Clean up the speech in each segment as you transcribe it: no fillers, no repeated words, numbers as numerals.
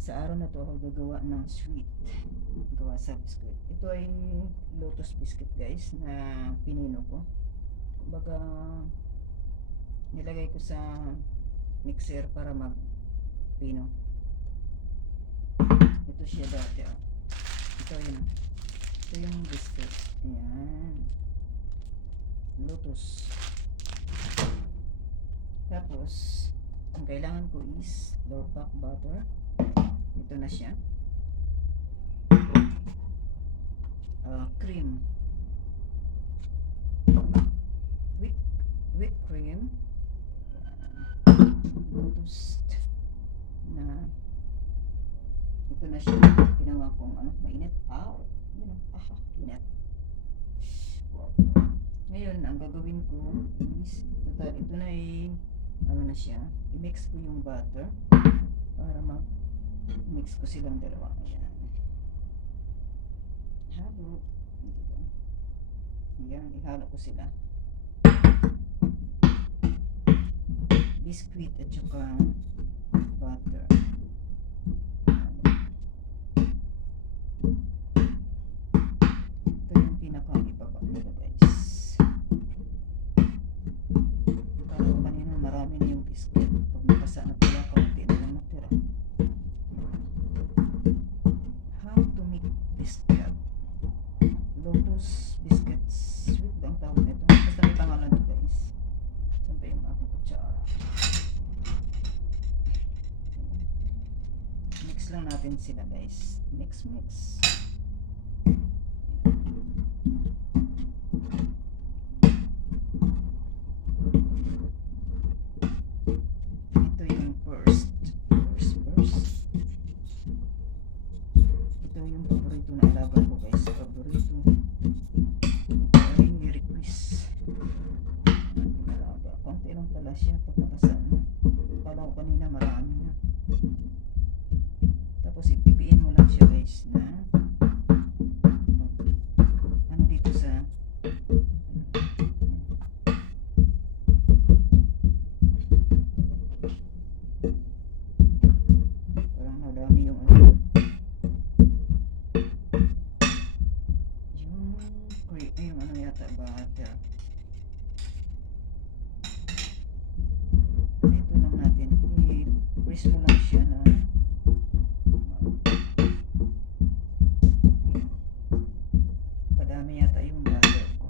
Sa araw na to ako gagawa ng sweet gawa sa biscuit. Ito ay lotus biscuit guys na pinino ko. Kumbaga nilagay ko sa mixer para magpino. Ito siya dati oh. Ito yung biscuit. Ayan. Lotus. Tapos ang kailangan ko is low pack butter. Ito na siya. Cream. Whipped cream. Lotus na ito na siya. Ginawa kong mainit. Yun init. Wow. Ngayon, ang gagawin ko is ito na ay na siya. I-mix ko yung butter para mix ko silang dalawa. Ayan. Halo. Ayan, ihalo ko sila. Biscuit at saka butter. Ito yung pinaka-ibaba nila guys. Parang kanina marami na yung biscuit. Pag nakasa na pala, kaunti na lang natira. How to make biscuit? Lotus biscuits. Sweet ba ang tawag nito? Basta may pangalan ito guys. Saan ba yung aking kutsara? Mix lang natin sila guys. Mix. Ito yung first. Ito yung paborito na alaga ko guys. Paborito. Ito ay ni-request. Alaga. Konti lang pala siya pagkakasan. Kala ko kanina marami na. Tapos ipipiin mo lang siya guys na dito sa parang nadami yung yung yata butter. Ito lang natin i-press mo lang siya na padami yata yung butter ko.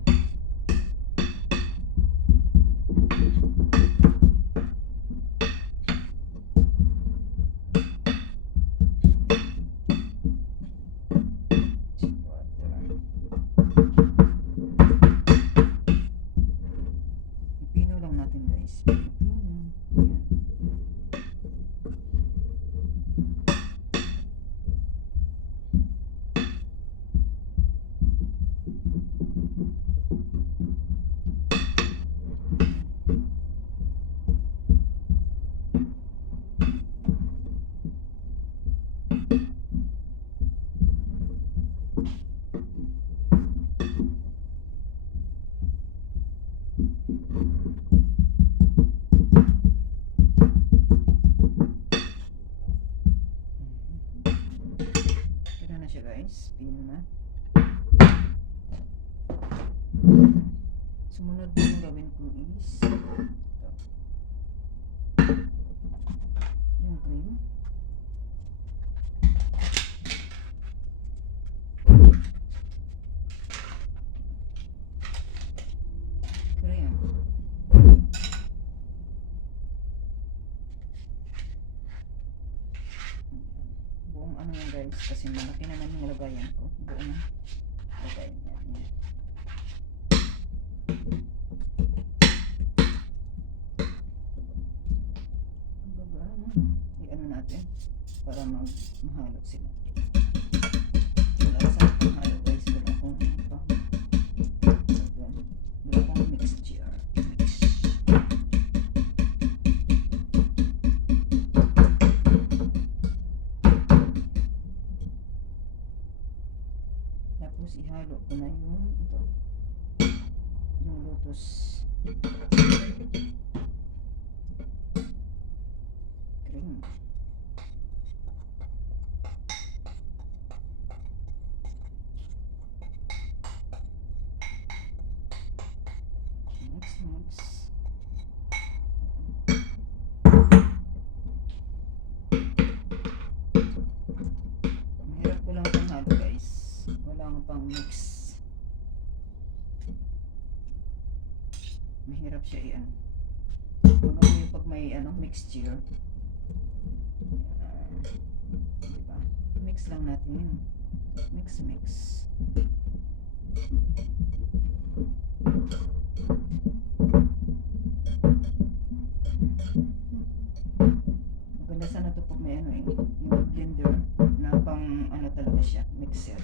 Ipino lang natin guys. Ito na siya guys. Pino na. Sumunod na yung gawin ko is yung cream. Buong yan guys, kasi malaki naman yung lagayan ko. Buong lagayan yan. I-ano natin para mahalo sila. Wala sa panghalo guys, wala akong mixture. Tapos ihalo ko na yung lotus cream. pang mix. Mahirap siya i-ano. Maganda yung pag may mixture. Diba? Mix lang natin yun. Mix. Maganda sana to pag may yung blender na pang talaga siya, mixer.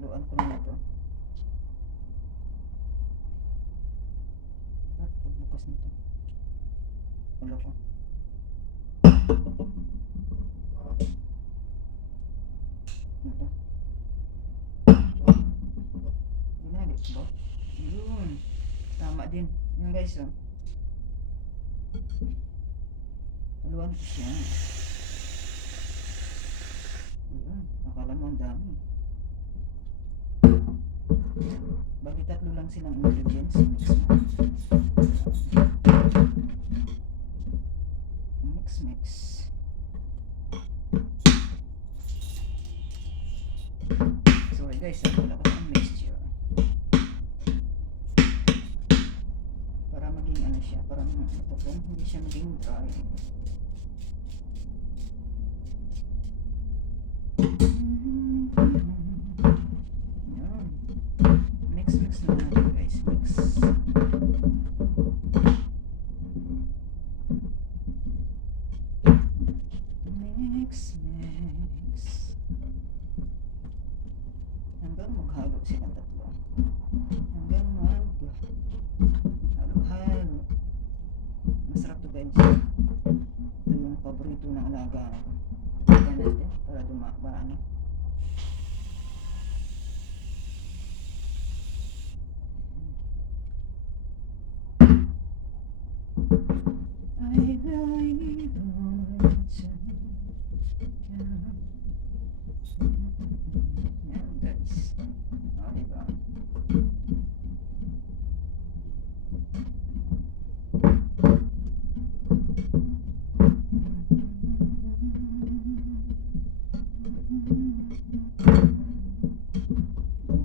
Haluan ko na ito. Pagbukas nito. Hulo ko. Ito. Ginalik ba? Yun. Tama din. Yung guys, oh. Haluan ko siya. Yun. Akala mo ang dami. Bakit tatlo lang silang ingredients? Mix. Sorry guys, wala ko sa mixture. Para maging siya, parang ito po, hindi siya maging dry. Mix na natin guys, mix. Hanggang maghalo silang tatlo. Hanggang halo. Masarap to guys. Ito yung paborito ng alaga ko. Tignan natin para dumaba.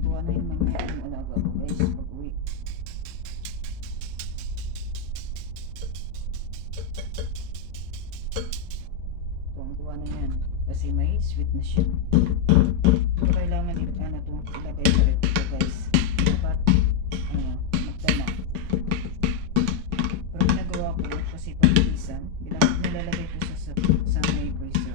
Tuwa na yung mga alaga ko guys pag-uwi. Tuwang-tuwa na yan kasi may sweet na siya. So kailangan ilagay sa ref ito guys. Dapat magdala. Pero ginagawa ko kasi pag-iisan, nilalagay ko sa may freezer.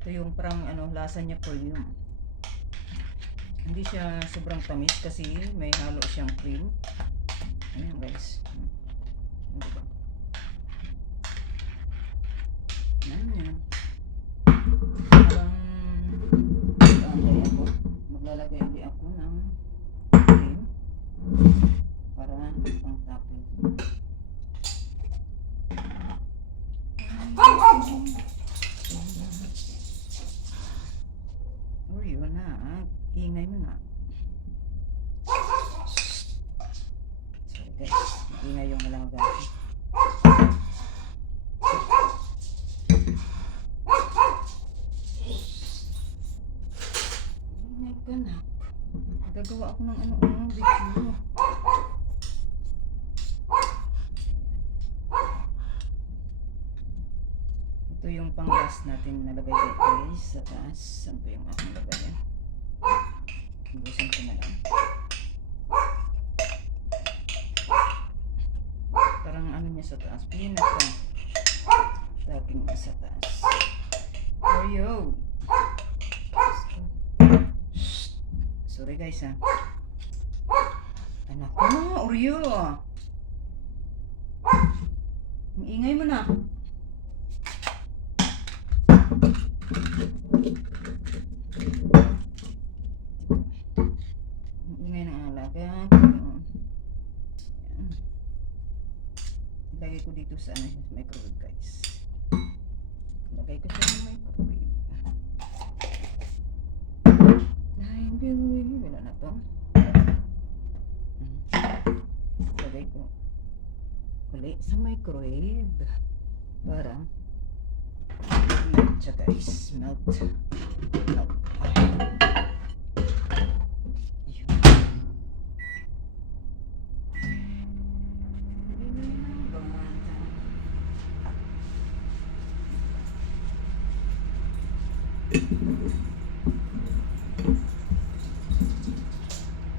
Ito yung parang lasa niya pearl. Hindi siya sobrang tamis kasi may halo siyang cream. Ayan guys. Diba? Yan. Parang maglalagay ulit ako ng cream para pang topping. Oreo na, ingay mo na. Sorry guys, ingay yung alaga. Ingay ka na. Gagawa ako ng video. Ito yung pang-last natin nalagay dito guys sa taas. Saan pa yung aking lagayan? Busan ko na lang. Parang niya sa taas. Peanut pa. Topping sa taas. Oreo. Sorry guys ha. Anak ko na Oreo. Ang ingay mo na. Ang ingay ng sa ano, microwave guys. Lagay ko siya sa microwave. I believe, wala na to. Lagay ko ulit sa microwave para melt siya guys. Melt. Melt. Ayun.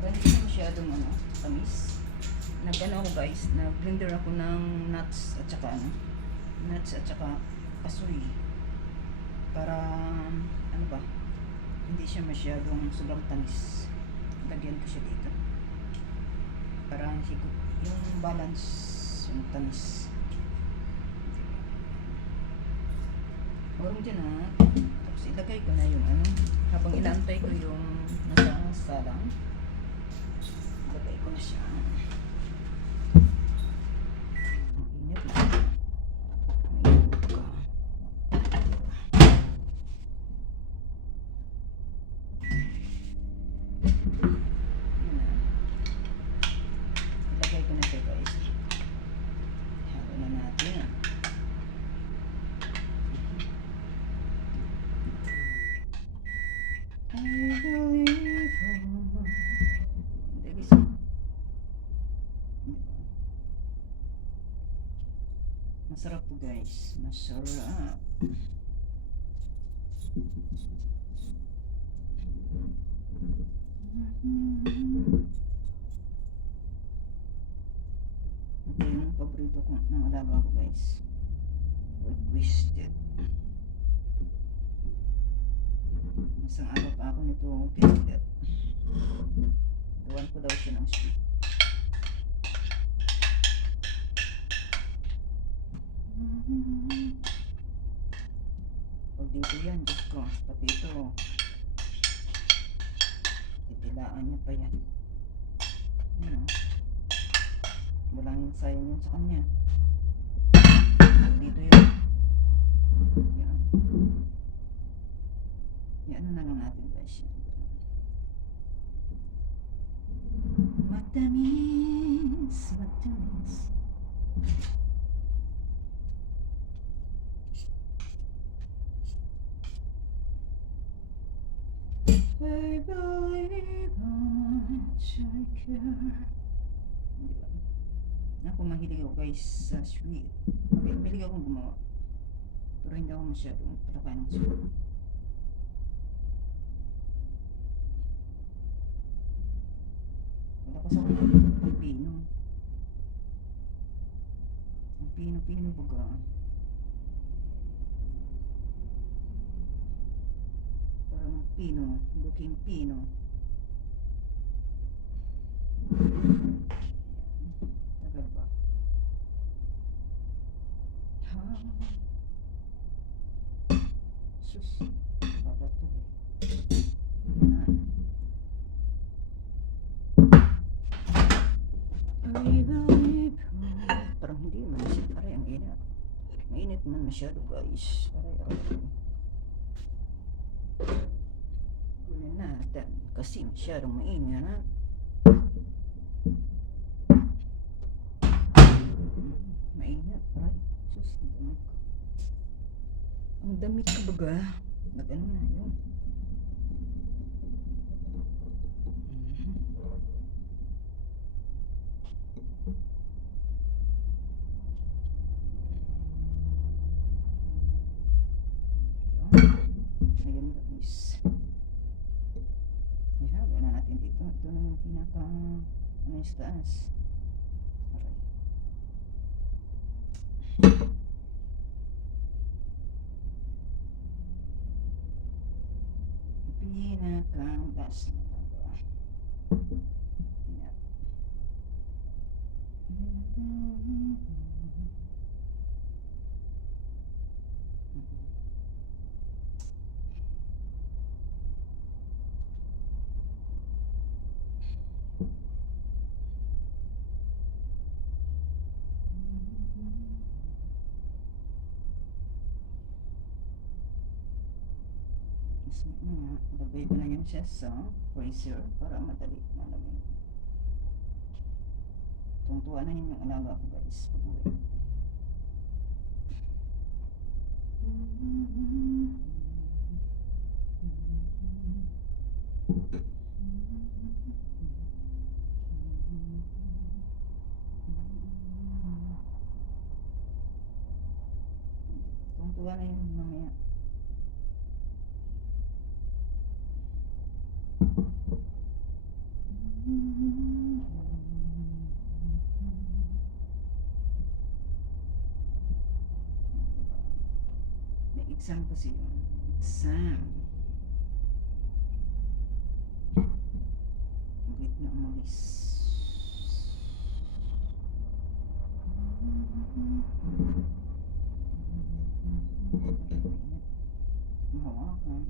Hindi siya masyadong ano, tamis. Nag-ano ako guys, nag-blender ako ng nuts at saka kasoy. Para ano ba, hindi siya masyadong sobrang tamis. Lagyan ko siya dito. Para yung balance, yung tamis. Huwag mo dyan ha. Tapos ilagay ko na yung ano, habang inaantay ko yung nasa salang. Ilagay ko na siya. Init na. Mainit ka. Ilagay ko na siya guys. Halo na natin. I believe hindi guys. Masarap to guys. Masarap. Ito yung paborito ko ng alaga ko guys. Twisted. Isang araw pa ako nito pinagdat. Gawan ko daw siya ng sweet. Pag dito yan, Diyos ko, pati ito. Titilaan niya pa yan. Ano? Walang sayang yun sa kanya. Dito yun. Yan. Yan na lang natin guys. Matamis, matamis. I believe how much I care. Diba? Ako mahilig ako guys sa sweet. Okay, mahilig akong gumawa. Pero hindi ako masyadong palakain ng sweet. Wala kasi ako ng pino. Ang pino baga. Parang pino, looking pino. Tagal ba? Sus, baba tuloy. Parang hindi man siya. Aray, ang init. Mainit man masyado guys. Aray. Gulin natin. Kasi masyadong mainit na. Mainit. Aray. Sus, ang damit ko. Ang damit ko baga. Nag-ano na yun. Ayun guys. Ihaga na natin dito. Ito na yung pinaka ano yung taas. Aray. Pinakang taas na ba? Yan. Tapos lagay ko na yan siya sa freezer para madali malamig. Tungtuan na yun yung alaga ko guys pag uwi. Tungtuan na yun mamaya. May exam kasi yun. Exam. Ulit na umalis. Mahawakan.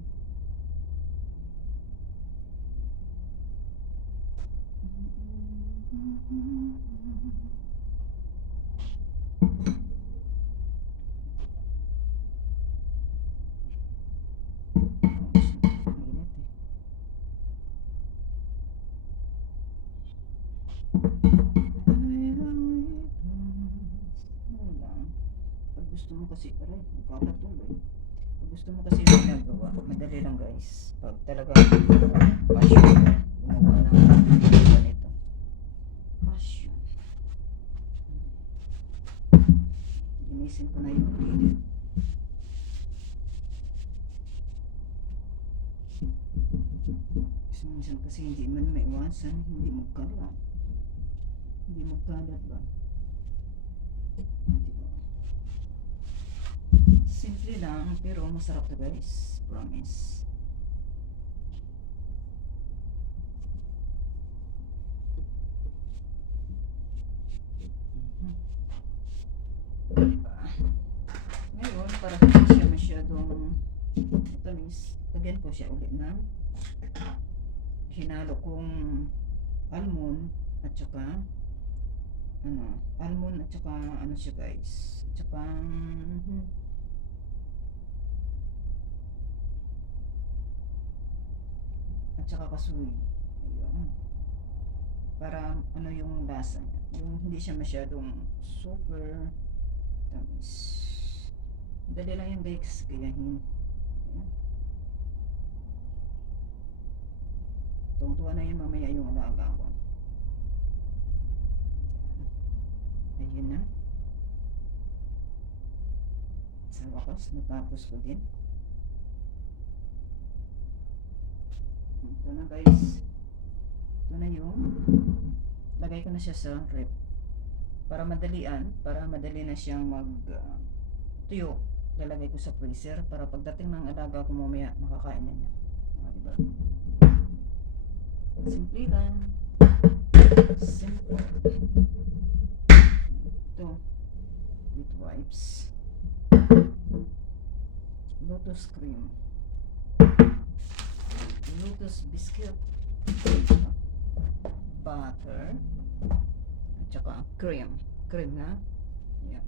Pag gusto mo kasi, aray, magkakatuloy. Pag gusto mo kasi yung ginagawa, madali lang guys. Pag talaga passion mo, gumawa ng ganito. Passion. Ginisin ko na yung gilid. Minsan kasi hindi man maiwasan, hindi magkalat. Hindi magkalat ba? Diba? Simple lang, pero masarap to guys. Promise. Diba? Ngayon, para hindi siya masyadong matamis, lagyan ko siya ulit ng hinalo kong almond at saka almond at saka ano siya guys, at saka kasuy. Ayun, para ano yung lasa niya, yung hindi siya masyadong super tamis. Dali lang yung guys, gayahin. Ayan. Tungtuan na yun mamaya yung alaga ko. Ayun na. Sa wakas, natapos ko din. Ito na guys. Ito na yung lagay ko na siya sa rep. Para madalian, para madali na siyang tuyo. Lalagay ko sa freezer para pagdating ng alaga ko mamaya makakain na niya. Diba? Simple lang. Simple. Ito. With wipes. Lotus cream. Lotus biscuit. Butter. At saka cream. Cream na. Yan.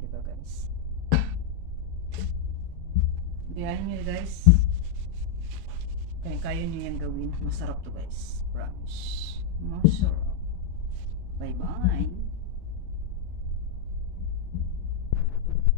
Diba guys? Gayahin nyo guys. Kaya nyo yan gawin. Masarap to guys. Promise. Masarap. Bye bye.